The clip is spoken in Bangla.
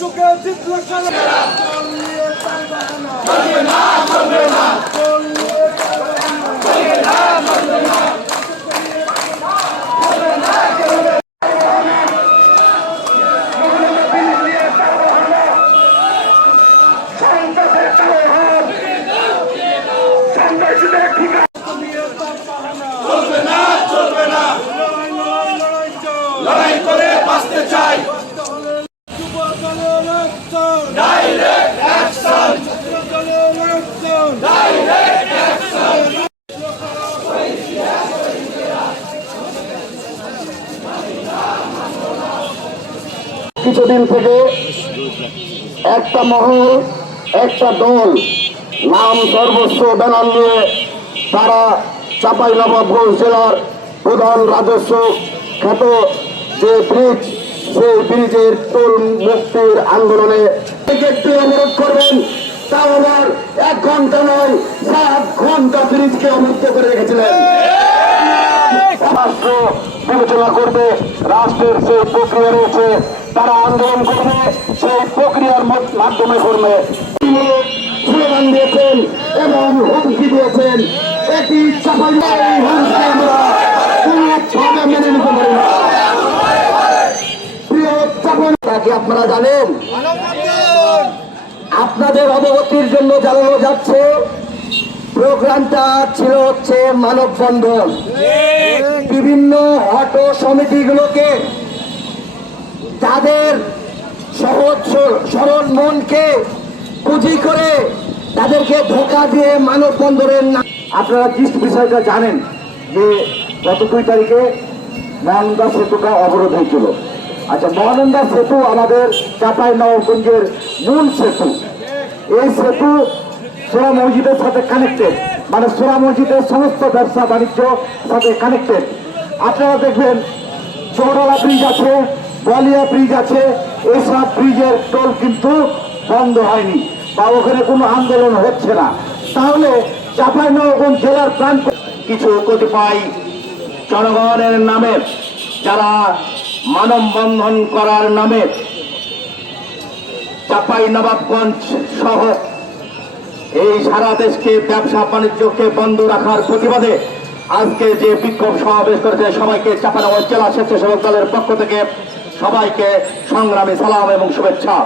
চোখে চিত্র লড়াই করে বাঁচতে চাই। Direct action, direct action. কিছুদিন থেকে একটা মহল, একটা দল নাম সর্বস্ব ব্যানার নিয়ে তারা চাঁপাইনবাবগঞ্জ জেলার প্রধান রাজস্ব খ্যাত যে ব্রিজ, সেই ব্রিজের টোল মুক্তির আন্দোলনে একটু অবরোধ করবেন, তাও আবার 1 ঘন্টা নয় 7 ঘন্টা ব্রিজকে অবরুদ্ধ করে রেখেছিলেন। রাষ্ট্র বিবেচনা করবে, রাষ্ট্রের যে প্রক্রিয়া রয়েছে তারা আন্দোলন করবে, সেই প্রক্রিয়ার মাধ্যমে করবে। স্লোগান দিয়েছেন এবং হুমকি দিয়েছেন, এটি চাপাই হুমকি আমরা কোনোভাবে মেনে নিতে পারি না। প্রিয় চাপাই, তাকে আপনারা জানেন, আপনাদের অবগতির জন্য জানানো যাচ্ছে প্রোগ্রামটা ছিল হচ্ছে মানববন্ধন। বিভিন্ন অটো সমিতিগুলোকে তাদের সহজ সরল মনকে পুঁজি করে তাদেরকে ধোঁকা দিয়ে মানববন্ধনের নাম। আপনারা জিস্ট বিষয়টা জানেন যে গত 2 তারিখে মহানন্দা সেতুটা অবরোধ হয়েছিল। আচ্ছা, মহানন্দা সেতু আমাদের চাঁপাইনবাবগঞ্জের মূল সেতু। এই সেতু সোরা মসজিদের সাথে কানেক্টেড, মানে সোরা মসজিদের সমস্ত ব্যবসা বাণিজ্য সাথে কানেক্টেড। আপনারা দেখবেন চৌরালা ব্রিজ আছে, বলিয়া ব্রিজ আছে, এইসব ব্রিজের টোল কিন্তু বন্ধ হয়নি বা ওখানে কোনো আন্দোলন হচ্ছে না। তাহলে চাঁপাইনবাবগঞ্জ জেলার প্রাণ কিছু কতিপয় জনগণের নামে যারা মানববন্ধন করার নামে চাঁপাইনবাবগঞ্জ সহ এই সারা দেশকে ব্যবসা বাণিজ্যকে বন্ধ রাখার প্রতিবাদে আজকে যে বিক্ষোভ সমাবেশ করেছে, সবাইকে চাঁপাইনবাবগঞ্জ জেলা স্বেচ্ছাসেবক দলের পক্ষ থেকে সবাইকে সংগ্রামী সালাম এবং শুভেচ্ছা।